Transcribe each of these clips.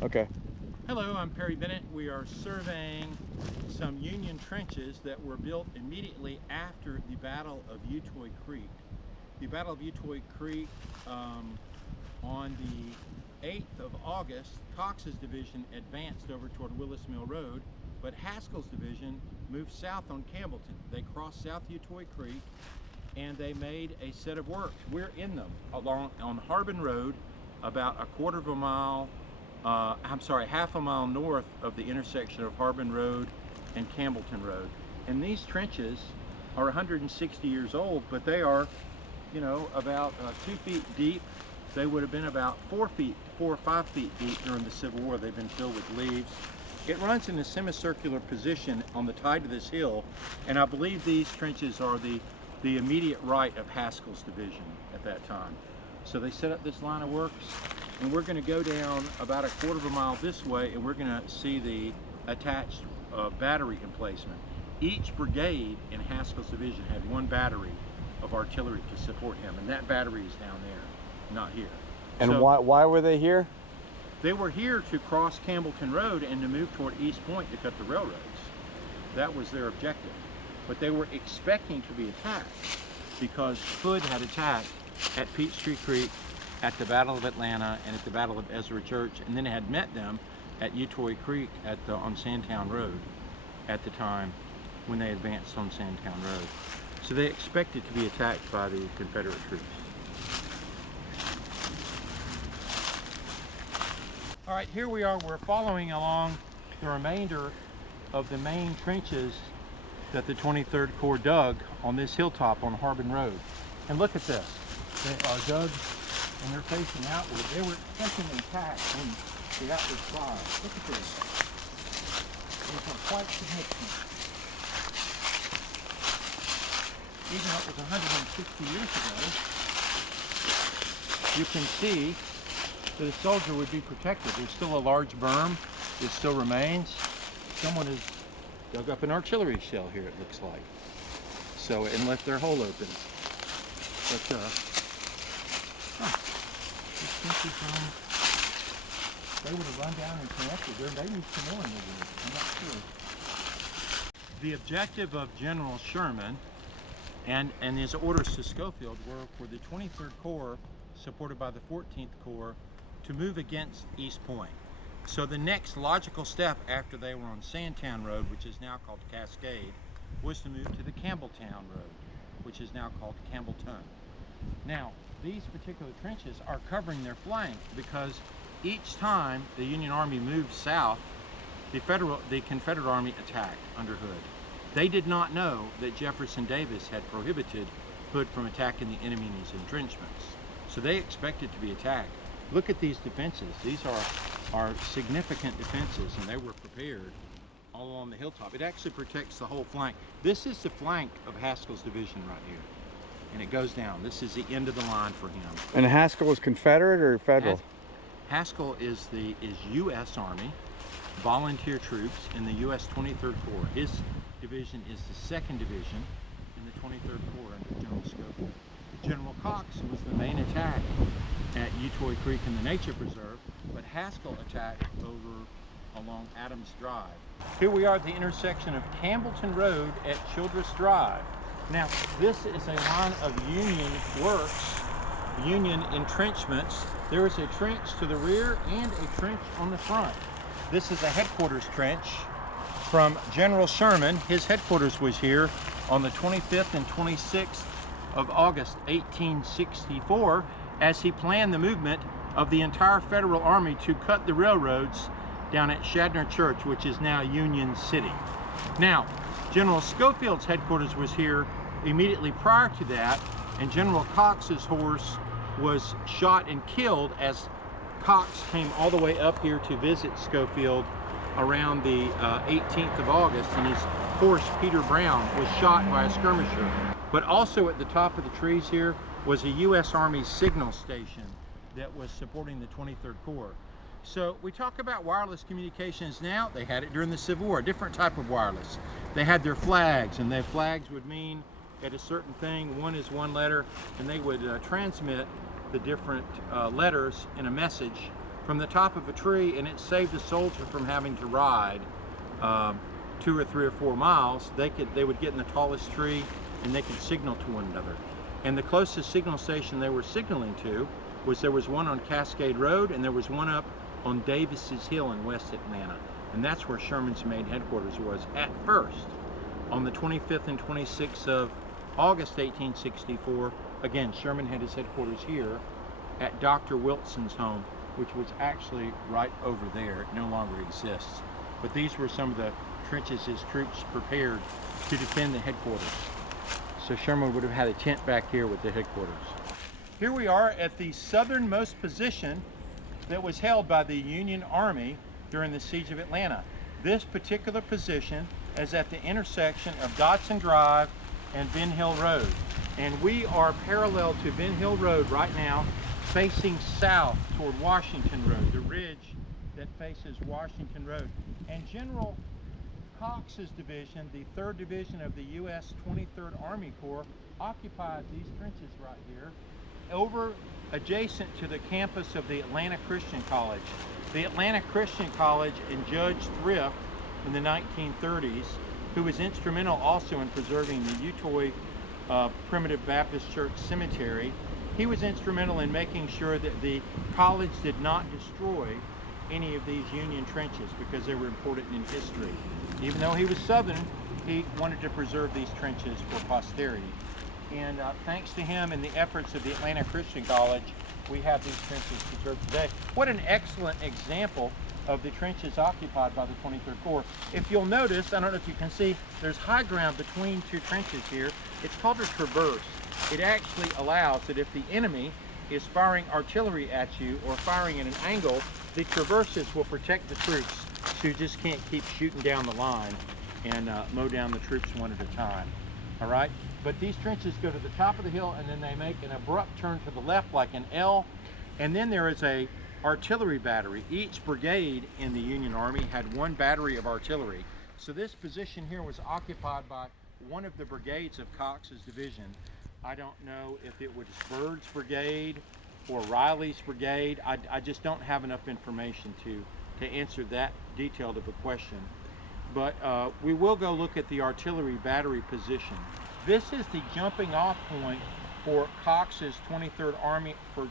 Okay. Hello, I'm Perry Bennett. We are surveying some Union trenches that were built immediately after the Battle of Utoy Creek. The Battle of Utoy Creek, on the 8th of August, Cox's division advanced over toward Willis Mill Road, but Haskell's division moved south on Campbellton. They crossed South Utoy Creek and they made a set of works. We're in them along on Harbin Road, about a quarter of a mile, half a mile north of the intersection of Harbin Road and Campbellton Road. And these trenches are 160 years old, but they are, you know, about 2 feet deep. They would have been about 4 or 5 feet deep during the Civil War. They've been filled with leaves. It runs in a semicircular position on the tide of this hill, and I believe these trenches are the immediate right of Haskell's division at that time. So they set up this line of works, and we're going to go down about a quarter of a mile this way, and we're going to see the attached battery emplacement. Each brigade in Haskell's division had one battery of artillery to support him, and that battery is down there, not here. And so, why were they here? They were here to cross Campbellton Road and to move toward East Point to cut the railroads. That was their objective. But they were expecting to be attacked because Hood had attacked at Peachtree Creek, at the Battle of Atlanta, and at the Battle of Ezra Church, and then had met them at Utoy Creek on Sandtown Road at the time when they advanced on Sandtown Road. So they expected to be attacked by the Confederate troops. All right, here we are. We're following along the remainder of the main trenches that the 23rd Corps dug on this hilltop on Harbin Road. And look at this. They are dug and they're facing outward. They were expecting an attack on the outward side. Look at this. These are quite significant. Even though it was 160 years ago, you can see that a soldier would be protected. There's still a large berm. It still remains. Someone has dug up an artillery shell here, it looks like. So, and left their hole open. But, these trenches, they would have run down and connected. They need some more in the wood. I'm not sure. The objective of General Sherman and his orders to Schofield were for the 23rd Corps, supported by the 14th Corps, to move against East Point. So the next logical step after they were on Sandtown Road, which is now called Cascade, was to move to the Campbelltown Road, which is now called Campbellton. Now, these particular trenches are covering their flank because each time the Union Army moved south, the Confederate Army attacked under Hood. They did not know that Jefferson Davis had prohibited Hood from attacking the enemy in his entrenchments. So they expected to be attacked. Look at these defenses. These are significant defenses, and they were prepared all along the hilltop. It actually protects the whole flank. This is the flank of Haskell's division right here, and it goes down. This is the end of the line for him. And Haskell was Confederate or Federal? Haskell is U.S. Army, volunteer troops in the U.S. 23rd Corps. His division is the 2nd Division in the 23rd Corps under General Schofield. General Cox was the main attack at Utoy Creek in the Nature Preserve, but Haskell attacked over along Adams Drive. Here we are at the intersection of Campbellton Road at Childress Drive. Now, this is a line of Union works, Union entrenchments. There is a trench to the rear and a trench on the front. This is a headquarters trench from General Sherman. His headquarters was here on the 25th and 26th of August 1864 as he planned the movement of the entire Federal Army to cut the railroads down at Shadner Church, which is now Union City. Now, General Schofield's headquarters was here immediately prior to that, and General Cox's horse was shot and killed as Cox came all the way up here to visit Schofield around the 18th of August, and his horse, Peter Brown, was shot by a skirmisher. But also at the top of the trees here was a U.S. Army signal station that was supporting the 23rd Corps. So we talk about wireless communications now. They had it during the Civil War, a different type of wireless. They had their flags, and their flags would mean at a certain thing. One is one letter, and they would transmit the different letters in a message from the top of a tree, and it saved the soldier from having to ride 2 or 3 or 4 miles. They would get in the tallest tree and they could signal to one another. And the closest signal station they were signaling to there was one on Cascade Road, and there was one up on Davis's Hill in West Atlanta. And that's where Sherman's main headquarters was at first. On the 25th and 26th of August 1864, again, Sherman had his headquarters here at Dr. Wilson's home, which was actually right over there. It no longer exists. But these were some of the trenches his troops prepared to defend the headquarters. So Sherman would have had a tent back here with the headquarters. Here we are at the southernmost position that was held by the Union Army during the Siege of Atlanta. This particular position is at the intersection of Dodson Drive and Ben Hill Road. And we are parallel to Ben Hill Road right now, facing south toward Washington Road, the ridge that faces Washington Road. And General Cox's division, the 3rd Division of the U.S. 23rd Army Corps, occupied these trenches right here, over adjacent to the campus of the Atlanta Christian College. The Atlanta Christian College and Judge Thrift in the 1930s, who was instrumental also in preserving the Utoy Primitive Baptist Church Cemetery. He was instrumental in making sure that the college did not destroy any of these Union trenches because they were important in history. Even though he was Southern, he wanted to preserve these trenches for posterity. And thanks to him and the efforts of the Atlanta Christian College, we have these trenches preserved today. What an excellent example of the trenches occupied by the 23rd Corps. If you'll notice, I don't know if you can see, there's high ground between 2 trenches here. It's called a traverse. It actually allows that if the enemy is firing artillery at you or firing at an angle, the traverses will protect the troops so you just can't keep shooting down the line and mow down the troops one at a time. All right? But these trenches go to the top of the hill, and then they make an abrupt turn to the left like an L, and then there is a artillery battery. Each brigade in the Union Army had 1 battery of artillery. So this position here was occupied by one of the brigades of Cox's division. I don't know if it was Byrd's brigade or Riley's brigade. I just don't have enough information to answer that detailed of a question. But we will go look at the artillery battery position. This is the jumping off point for Cox's 23rd Army, for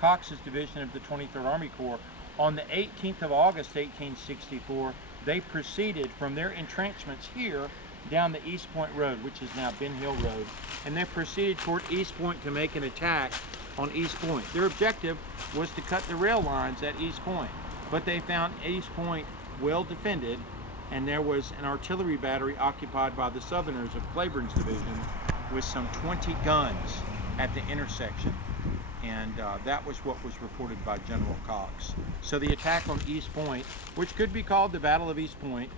Cox's division of the 23rd Army Corps. On the 18th of August 1864, they proceeded from their entrenchments here down the East Point Road, which is now Ben Hill Road, and they proceeded toward East Point to make an attack on East Point. Their objective was to cut the rail lines at East Point, but they found East Point well defended, and there was an artillery battery occupied by the Southerners of Cleburne's division with some 20 guns at the intersection. And that was what was reported by General Cox. So the attack on East Point, which could be called the Battle of East Point,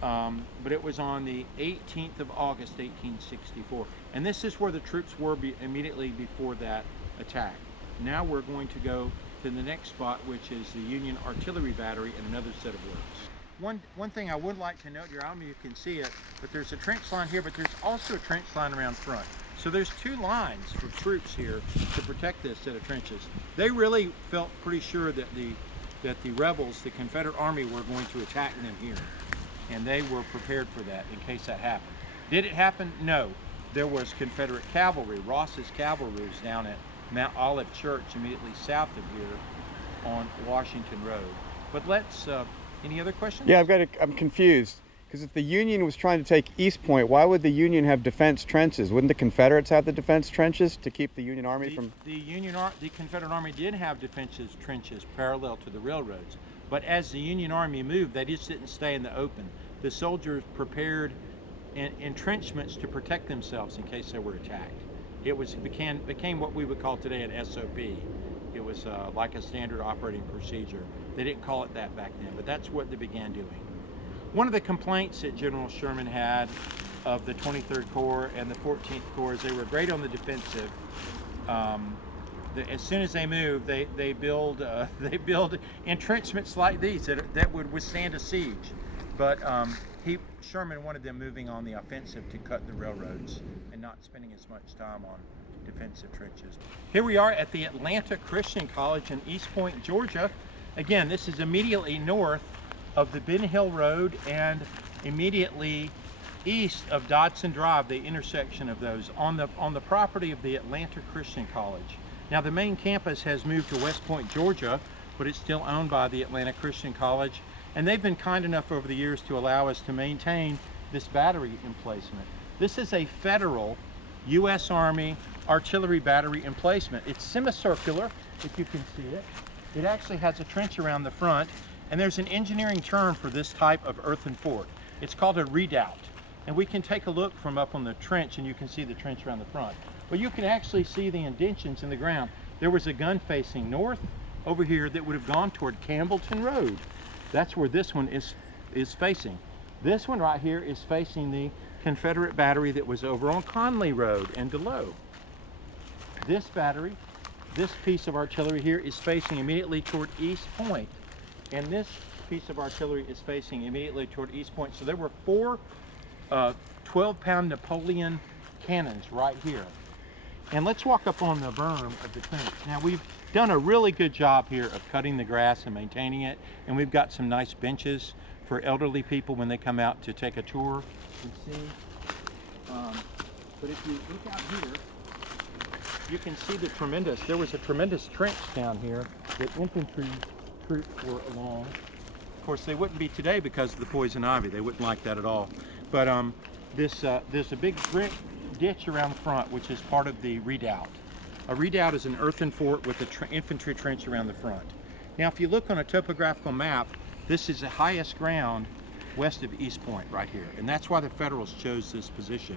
but it was on the 18th of August, 1864. And this is where the troops were immediately before that attack. Now we're going to go to the next spot, which is the Union Artillery Battery and another set of works. One thing I would like to note here, I don't know if you can see it, but there's a trench line here, but there's also a trench line around front. So there's 2 lines for troops here to protect this set of trenches. They really felt pretty sure that the rebels, the Confederate Army, were going to attack them here. And they were prepared for that in case that happened. Did it happen? No. There was Confederate cavalry. Ross's cavalry was down at Mount Olive Church immediately south of here on Washington Road. But let's, any other questions? Yeah, I'm confused. Because if the Union was trying to take East Point, why would the Union have defense trenches? Wouldn't the Confederates have the defense trenches to keep the Union Army from... The Confederate Army did have defense trenches parallel to the railroads. But as the Union Army moved, they just didn't stay in the open. The soldiers prepared entrenchments to protect themselves in case they were attacked. It became what we would call today an SOP. It was like a standard operating procedure. They didn't call it that back then, but that's what they began doing. One of the complaints that General Sherman had of the 23rd Corps and the 14th Corps is they were great on the defensive. As soon as they move, they build entrenchments like these that would withstand a siege. But Sherman wanted them moving on the offensive to cut the railroads and not spending as much time on defensive trenches. Here we are at the Atlanta Christian College in East Point, Georgia. Again, this is immediately north of the Ben Hill Road and immediately east of Dodson Drive, the intersection of those, on the property of the Atlanta Christian College. Now the main campus has moved to West Point, Georgia, but it's still owned by the Atlanta Christian College, and they've been kind enough over the years to allow us to maintain this battery emplacement. This is a federal U.S. Army artillery battery emplacement. It's semicircular, if you can see it. It actually has a trench around the front, and there's an engineering term for this type of earthen fort. It's called a redoubt. And we can take a look from up on the trench, and you can see the trench around the front. But you can actually see the indentions in the ground. There was a gun facing north over here that would have gone toward Campbellton Road. That's where this one is facing. This one right here is facing the Confederate battery that was over on Conley Road and Delow. This battery, this piece of artillery here, is facing immediately toward East Point. And this piece of artillery is facing immediately toward East Point. So there were four 12-pound Napoleon cannons right here. And let's walk up on the berm of the trench. Now we've done a really good job here of cutting the grass and maintaining it, and we've got some nice benches for elderly people when they come out to take a tour and see. But if you look out here, you can see there was a tremendous trench down here that infantry troops were along. Of course, they wouldn't be today because of the poison ivy. They wouldn't like that at all. But there's a big ditch around the front, which is part of the redoubt. A redoubt is an earthen fort with an infantry trench around the front. Now, if you look on a topographical map, this is the highest ground west of East Point right here. And that's why the Federals chose this position.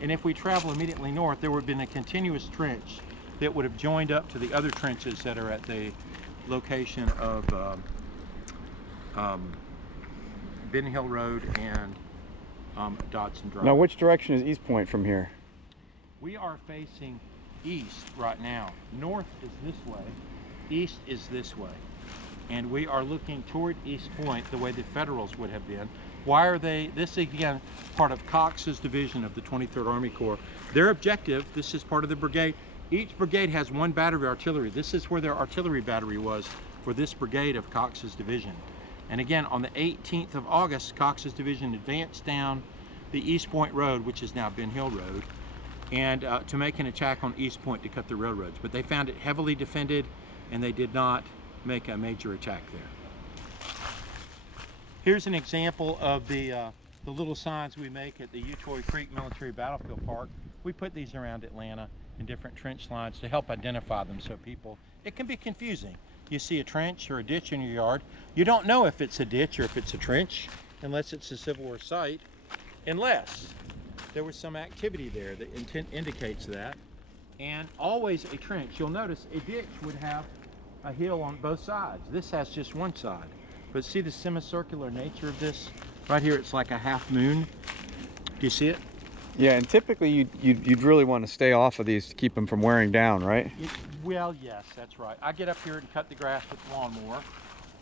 And if we travel immediately north, there would have been a continuous trench that would have joined up to the other trenches that are at the location of Ben Hill Road and Dodson Drive. Now, which direction is East Point from here? We are facing east right now. North is this way, east is this way. And we are looking toward East Point the way the Federals would have been. Why are they? This is again part of Cox's division of the 23rd Army Corps. Their objective, this is part of the brigade. Each brigade has one battery of artillery. This is where their artillery battery was for this brigade of Cox's division. And again, on the 18th of August, Cox's division advanced down the East Point Road, which is now Ben Hill Road, and to make an attack on East Point to cut the railroads. But they found it heavily defended, and they did not make a major attack there. Here's an example of the little signs we make at the Utoy Creek Military Battlefield Park. We put these around Atlanta in different trench lines to help identify them, so it can be confusing. You see a trench or a ditch in your yard, you don't know if it's a ditch or if it's a trench unless it's a Civil War site, unless there was some activity there that indicates that. And always a trench. You'll notice a ditch would have a hill on both sides. This has just one side. But see the semicircular nature of this? Right here it's like a half moon. Do you see it? Yeah, and typically you'd really want to stay off of these to keep them from wearing down, right? Well, yes, that's right. I get up here and cut the grass with the lawnmower.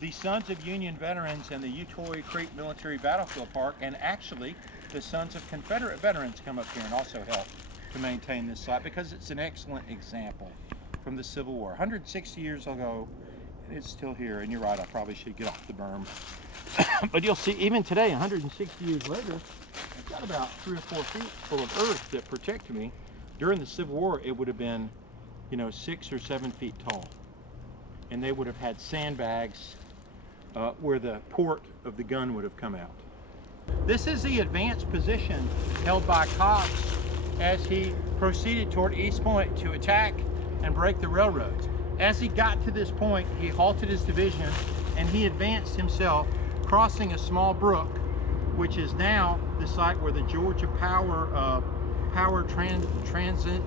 The Sons of Union Veterans and the Utoy Creek Military Battlefield Park, and actually the Sons of Confederate Veterans come up here and also help to maintain this site because it's an excellent example from the Civil War. 160 years ago, and it's still here. And you're right, I probably should get off the berm. But you'll see, even today, 160 years later, I've got about 3 or 4 feet full of earth that protect me. During the Civil War, it would have been, 6 or 7 feet tall. And they would have had sandbags where the port of the gun would have come out. This is the advanced position held by Cox as he proceeded toward East Point to attack and break the railroads. As he got to this point, he halted his division and he advanced himself, crossing a small brook, which is now the site where the Georgia Power Transit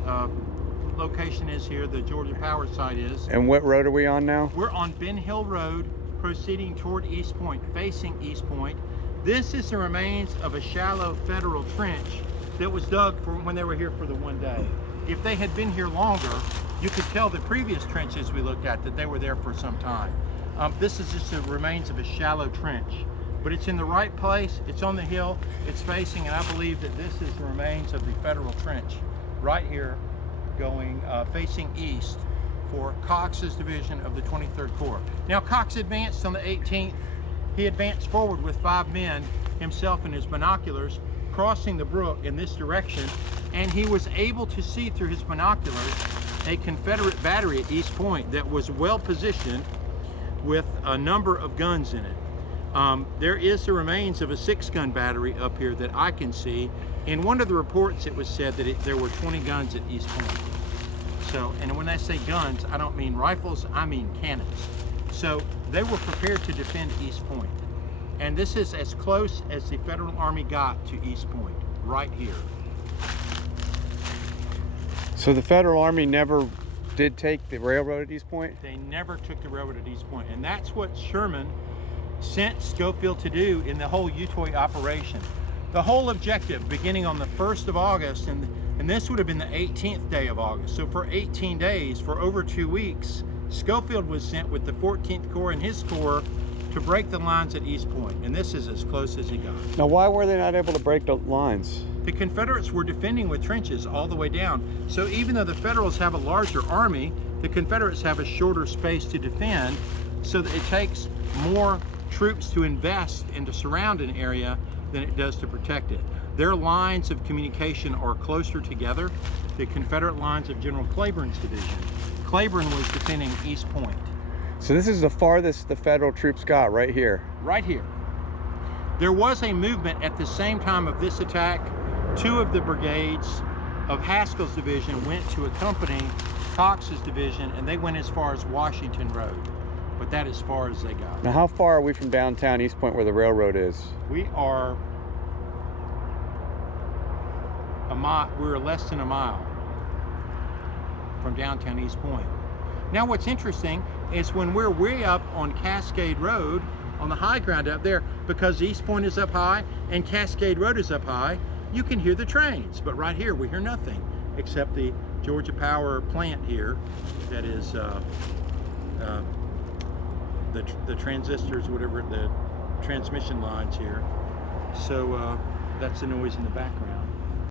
location is here. The Georgia Power site is. And what road are we on now? We're on Ben Hill Road, proceeding toward East Point, facing East Point. This is the remains of a shallow Federal trench that was dug for when they were here for the one day. If they had been here longer, you could tell the previous trenches we looked at that they were there for some time. This is just the remains of a shallow trench, but it's in the right place. It's on the hill. It's facing, and I believe that this is the remains of the Federal trench right here, going facing east for Cox's division of the 23rd Corps. Now Cox advanced on the 18th. He advanced forward with 5 men, himself and his binoculars, crossing the brook in this direction, and he was able to see through his binoculars a Confederate battery at East Point that was well positioned with a number of guns in it. There is the remains of a 6-gun battery up here that I can see. In one of the reports it was said that there were 20 guns at East Point. So, and when I say guns, I don't mean rifles, I mean cannons. So they were prepared to defend East Point. And this is as close as the Federal Army got to East Point, right here. So the Federal Army never did take the railroad at East Point? They never took the railroad at East Point. And that's what Sherman sent Schofield to do in the whole Utoy operation. The whole objective, beginning on the 1st of August, and this would have been the 18th day of August. So for 18 days, for over 2 weeks, Schofield was sent with the 14th Corps and his corps to break the lines at East Point. And this is as close as he got. Now, why were they not able to break the lines? The Confederates were defending with trenches all the way down. So even though the Federals have a larger army, the Confederates have a shorter space to defend, so that it takes more troops to invest and to surround an area than it does to protect it. Their lines of communication are closer together. The Confederate lines of General Cleburne's division. Cleburne was defending East Point. So this is the farthest the Federal troops got, right here. Right here. There was a movement at the same time of this attack. 2 of the brigades of Haskell's division went to accompany Cox's division, and they went as far as Washington Road. But that as far as they got. Now, how far are we from downtown East Point where the railroad is? We are a mile. We're less than a mile from downtown East Point. Now, what's interesting is when we're way up on Cascade Road, on the high ground up there, because East Point is up high and Cascade Road is up high, you can hear the trains. But right here, we hear nothing except the Georgia Power plant here that is the transistors, whatever, the transmission lines here. So that's the noise in the background.